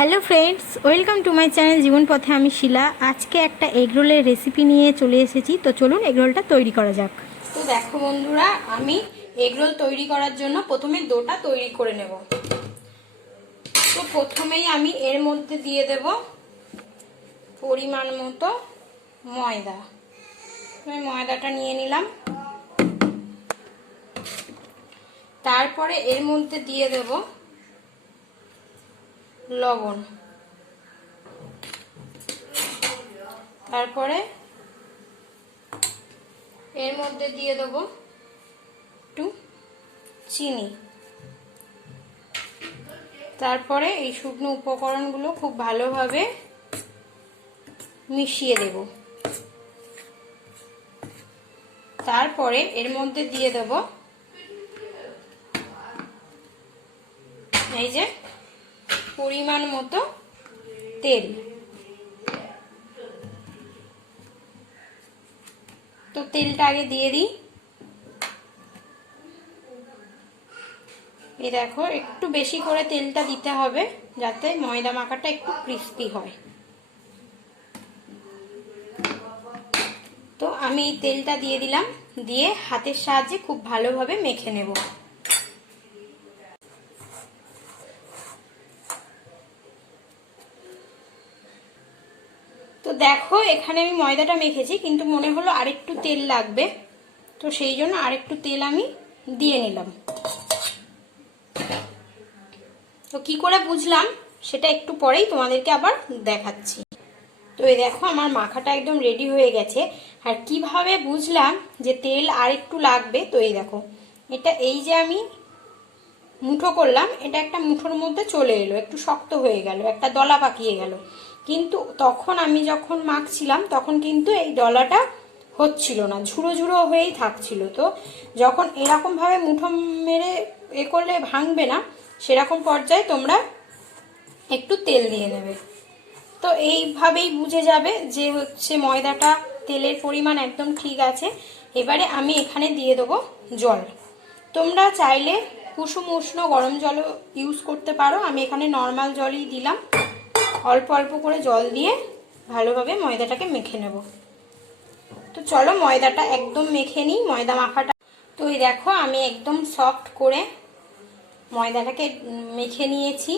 Hello friends, welcome to my channel জীবন পথে। আমি শিলা। আজকে একটা এগরোলের রেসিপি নিয়ে চলে এসেছি। তো চলুন এগরোলটা তৈরি করা যাক। তো দেখো বন্ধুরা, আমি এগরোল তৈরি করার জন্য প্রথমে ডোটা তৈরি করে নেব। তো প্রথমেই আমি এর মধ্যে দিয়ে দেব পরিমাণ মতো ময়দা। আমি ময়দাটা নিয়ে নিলাম। তারপরে এর মধ্যে দিয়ে দেব লবণ। তারপরে এর মধ্যে দিয়ে দেব একটু চিনি। তারপরে এই শুকনো উপকরণগুলো খুব ভালোভাবে মিশিয়ে দেব। তারপরে এর মধ্যে দিয়ে দেব এই যে পরিমাণ মতো তেল। তো তেলটা আগে দিয়ে দিই। এই দেখো, একটু বেশি করে তেলটা দিতে হবে যাতে ময়দা মাখাটা একটু ক্রিস্পি হয়। তো আমি তেলটা দিয়ে দিলাম, দিয়ে হাতের সাহায্যে খুব ভালোভাবে মেখে নেব। তো দেখো, এখানে আমি ময়দাটা মেখেছি, কিন্তু মনে হলো আরেকটু তেল লাগবে, তো সেই জন্য আরেকটু তেল আমি দিয়ে নিলাম। তো কি করে বুঝলাম সেটা একটু পরেই তোমাদেরকে আবার দেখাচ্ছি। তো এই দেখো, আমার মাখাটা একদম রেডি হয়ে গেছে। আর কিভাবে বুঝলাম যে তেল আর একটু লাগবে, তো এই দেখো, এটা এই যে আমি মুঠো করলাম, এটা একটা মুঠোর মধ্যে চলে এলো, একটু শক্ত হয়ে গেল, একটা দলা পাকিয়ে গেল। কিন্তু তখন আমি যখন মাখছিলাম তখন কিন্তু এই দলাটা হচ্ছিল না, ঝুড়ো ঝুড়ো হয়েই থাকছিল। তো যখন এরকম ভাবে মুঠো মেরে করলে ভাঙবে না, সেরকম পর্যায়ে তোমরা একটু তেল দিয়ে নেবে। তো এইভাবেই বুঝে যাবে যে হচ্ছে ময়দাটা তেলের পরিমাণ একদম ঠিক আছে। এবারে আমি এখানে দিয়ে দেবো জল। তোমরা চাইলে কুসুম উষ্ণ গরম জলও ইউজ করতে পারো। আমি এখানে নর্মাল জলই দিলাম। অল্প অল্প করে জল দিয়ে ভালোভাবে ময়দাটাকে মেখে নেব। তো চলো ময়দাটা একদম মেখে নিই, ময়দা মাখাটা। তো এই দেখো, আমি একদম সফট করে ময়দাটাকে মেখে নিয়েছি।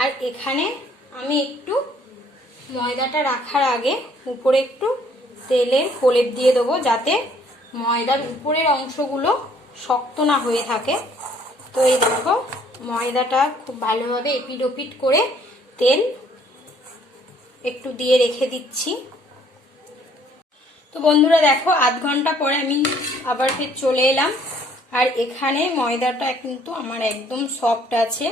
আর এখানে আমি একটু ময়দাটা রাখার আগে উপরে একটু তেলের প্রলেপ দিয়ে দেবো, যাতে ময়দার উপরের অংশগুলো শক্ত না হয়ে থাকে। তো এই দেখো, ময়দাটা খুব ভালোভাবে এপিট ওপিট করে তেল একটু দিয়ে রেখে দিচ্ছি। তো বন্ধুরা দেখো, আধ ঘন্টা পরে আমি আবার ফের চলে এলাম। আর এখানে ময়দাটা কিন্তু আমার একদম সফট আছে।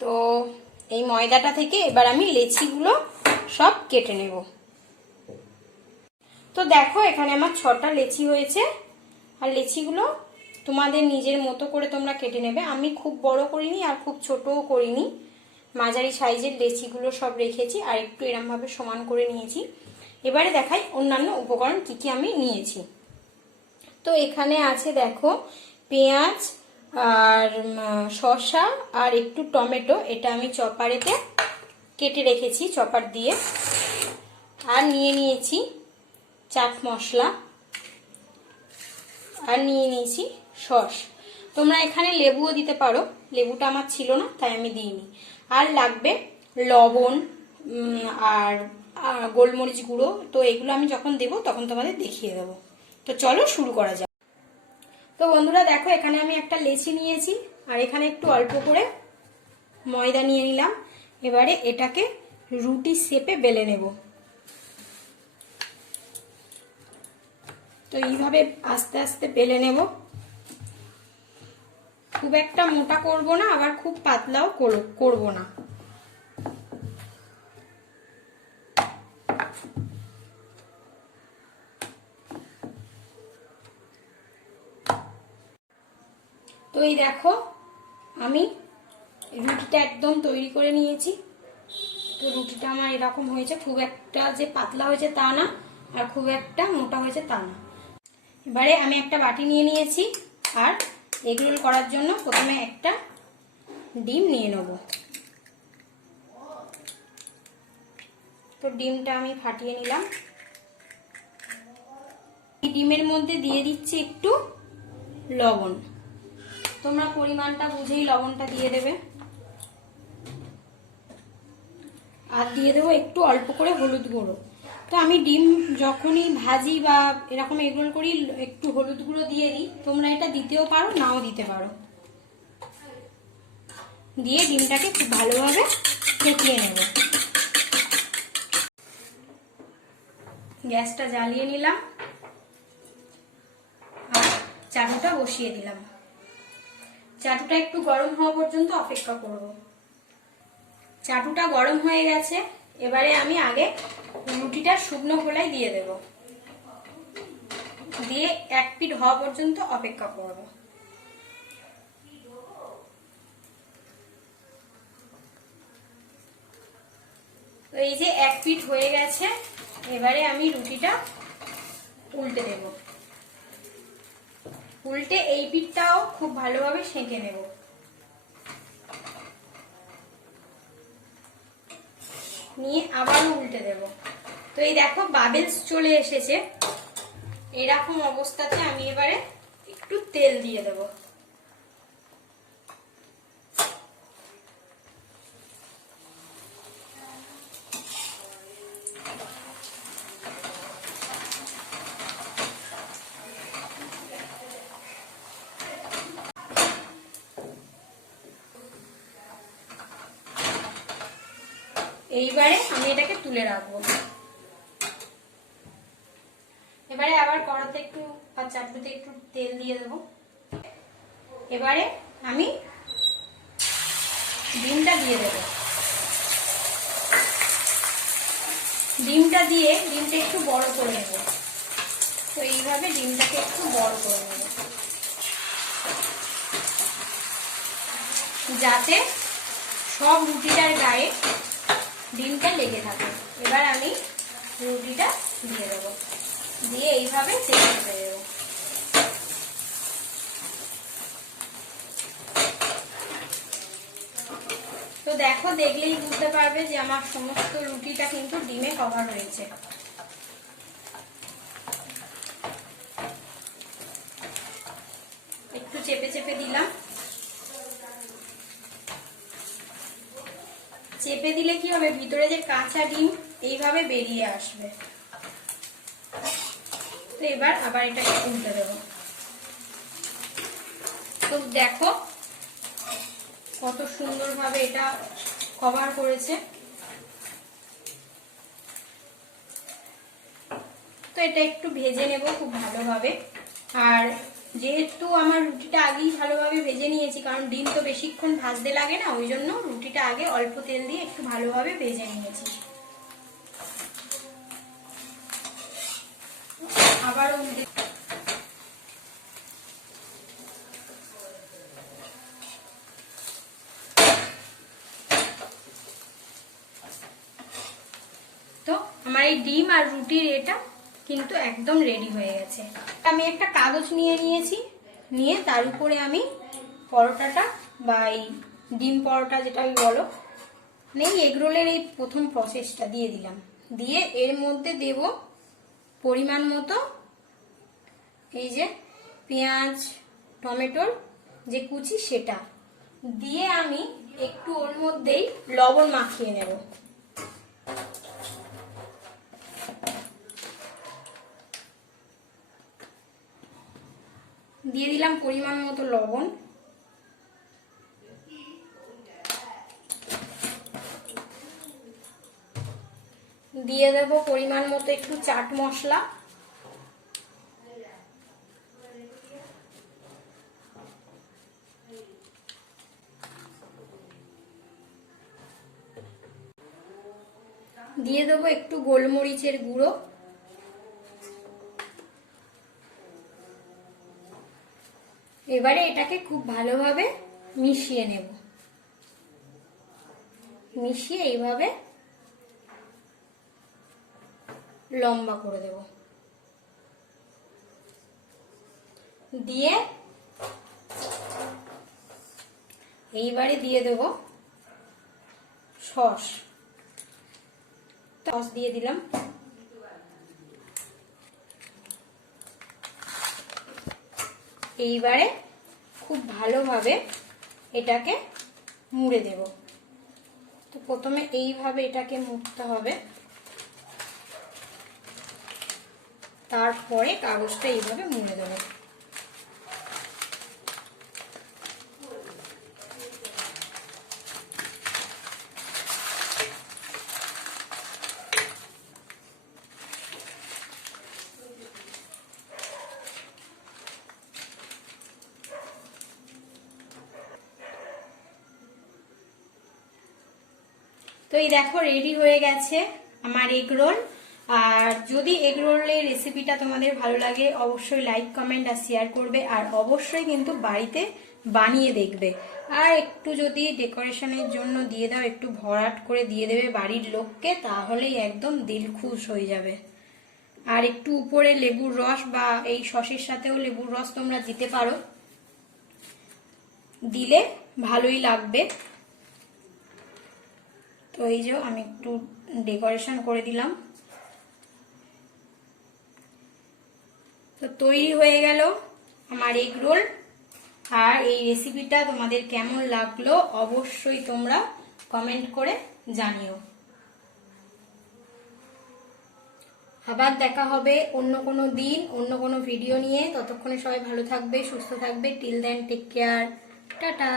তো এই ময়দাটা থেকে এবার আমি লেচিগুলো সব কেটে নেব। তো দেখো, এখানে আমার 6টা লেচি হয়েছে। আর লেচিগুলো তোমাদের নিজের মতো করে তোমরা কেটে নেবে। আমি খুব বড় করিনি আর খুব ছোটও করিনি, মাঝারি সাইজের লেচিগুলো সব রেখেছি। আর একটু এরমভাবে সমান করে নিয়েছি। এবারে দেখাই অন্যান্য উপকরণ কি কি আমি নিয়েছি। তো এখানে আছে দেখো, পেঁয়াজ আর শসা আর একটু টমেটো, এটা আমি চপারেতে কেটে রেখেছি চপার দিয়ে। আর নিয়ে নিয়েছি চাট মশলা, আর নিয়ে নিয়েছি সস। তোমরা এখানে লেবুও দিতে পারো, লেবুটা আমার ছিল না তাই আমি দিইনি। আর লাগবে লবণ আর গোলমরিচ গুঁড়ো। তো এগুলো আমি যখন দেবো তখন তোমাদের দেখিয়ে দেবো। তো চলো শুরু করা যাক। তো বন্ধুরা দেখো, এখানে আমি একটা লেচি নিয়েছি আর এখানে একটু অল্প করে ময়দা নিয়ে নিলাম। এবারে এটাকে রুটি শেপে বেলে নেব। তো এইভাবে আস্তে আস্তে বেলে নেব। খুব একটা মোটা করব না, আবার খুব পাতলাও করব না। তো এই দেখো, আমি রুটিটা একদম তৈরি করে নিয়েছি। তো রুটিটা আমার এরকম হয়েছে, খুব একটা যে পাতলা হয়েছে তা না, আর খুব একটা মোটা হয়েছে তা না। এবারে আমি একটা বাটি নিয়ে নিয়েছি। আর এগরোল করার জন্য প্রথমে একটা ডিম নিয়ে নেব। তো ডিমটা আমি ফাটিয়ে নিলাম। এই ডিমের মধ্যে দিয়ে দিচ্ছি একটু লবণ। তোমরা পরিমাণটা বুঝেই লবণটা দিয়ে দেবে। আর দিয়ে দেবো একটু অল্প করে হলুদ গুঁড়ো। তো আমি ডিম যখনই ভাজি বা এরকম এগরোল করি একটু হলুদ গুঁড়ো দিয়ে দিই, তোমরা এটা দিতেও পারো, নাও দিতে পারো। দিয়ে ডিমটাকে খুব ভালোভাবে ফেটিয়ে নেব। গ্যাসটা জ্বালিয়ে নিলাম আর চাটুটা বসিয়ে দিলাম। চাটুটা একটু গরম হওয়া পর্যন্ত অপেক্ষা করব। চাটুটা গরম হয়ে গেছে, এবারে আমি আগে রুটিটা শুকনো খোলায় দিয়ে দেব, দিয়ে এক পিঠ হওয়া পর্যন্ত অপেক্ষা করব। এই যে এক পিঠ হয়ে গেছে, এবারে আমি রুটিটা উল্টে দেব। উল্টে এই পিঠটাও খুব ভালোভাবে সেঁকে নেব। নিয়ে আবারও উল্টে দেব। তো এই দেখো বাবেলস চলে এসেছে। এরকম অবস্থাতে আমি এবারে একটু তেল দিয়ে দেব। এইবারে আমি এটাকে তুলে রাখবো। এবারে আবার কড়াতে একটু বা চাটুতে একটু তেল দিয়ে দেবো। এবারে আমি ডিমটা দিয়ে দেব। ডিমটা দিয়ে ডিমটা একটু বড় করে নেব। তো এইভাবে ডিমটাকে একটু বড় করে নেব, যাতে সব রুটিটার গায়ে ডিমটা লেগে থাকে। এবার আমি রুটিটা দিয়ে দেবো, দিয়ে এইভাবে সেঁকে দেবো। তো দেখো, দেখলেই বুঝতে পারবে যে আমার সমস্ত রুটিটা কিন্তু ডিমে কভার হয়েছে। একটু চেপে চেপে দিলাম। চেপে দিলে কি হবে, ভিতরে যে কাঁচা ডিম এইভাবে বেরিয়ে আসবে। তো এবার আবার এটাকে উল্টে দেব। তো দেখো কত সুন্দরভাবে এটা কভার করেছে। তো এটা একটু ভেজে নেব খুব ভালোভাবে। আর যেহেতু আমার রুটিটা আগেই ভালোভাবে ভেজে নিয়েছি, কারণ ডিম তো বেশিক্ষণ ভাজতে লাগে না, ওই জন্য রুটিটা আগে অল্প তেল দিয়ে একটু ভালোভাবে ভেজে নিয়েছি। আবার উল্টে তো আমার এই ডিম আর রুটির এটা কিন্তু একদম রেডি হয়ে গেছে। আমি একটা কাগজ নিয়ে নিয়েছি, নিয়ে তার উপরে আমি পরোটাটা বা এই ডিম পরোটা যেটা বলো, নেই এগরোলের এই প্রথম প্রসেসটা দিয়ে দিলাম। দিয়ে এর মধ্যে দেব পরিমাণ মতো এই যে পেঁয়াজ টমেটোর যে কুচি, সেটা দিয়ে আমি একটু ওর মধ্যেই লবণ মাখিয়ে নেব। দিয়ে দিলাম পরিমাণ মতো লবণ। দিয়ে দেব পরিমাণ মতো একটু চাট মশলা। দিয়ে দেবো একটু গোলমরিচের গুঁড়ো। এবারে এটাকে খুব ভালোভাবে মিশিয়ে নেব। মিশিয়ে এইভাবে লম্বা করে দেব। দিয়ে এইবারে দিয়ে দেব সস দিয়ে দিলাম। এইবারে খুব ভালোভাবে এটাকে মুড়ে দেব। তো প্রথমে এইভাবে এটাকে মুড়তে হবে, তারপরে কাগজটা এইভাবে মুড়ে দেব। তো এই দেখো রেডি হয়ে গেছে আমার এগ রোল। আর যদি এগ রোলের রেসিপিটা তোমাদের ভালো লাগে অবশ্যই লাইক কমেন্ট আর শেয়ার করবে, আর অবশ্যই কিন্তু বাড়িতে বানিয়ে দেখবে। আর একটু যদি ডেকোরেশনের জন্য দিয়ে দাও, একটু ভরাট করে দিয়ে দেবে বাড়ির লোককে, তাহলেই একদম দিল খুশ হয়ে যাবে। আর একটু উপরে লেবুর রস বা এই সসের সাথেও লেবুর রস তোমরা দিতে পারো, দিলে ভালোই লাগবে। তো এই যে আমি একটু ডেকোরেশন করে দিলাম। তো তৈরি হয়ে গেল আমার এগ রোল। আর এই রেসিপিটা তোমাদের কেমন লাগলো অবশ্যই তোমরা কমেন্ট করে জানিও। আবার দেখা হবে অন্য কোনো দিন অন্য কোনো ভিডিও নিয়ে। ততক্ষণে সবাই ভালো থাকবে, সুস্থ থাকবে। Till then take care, tata.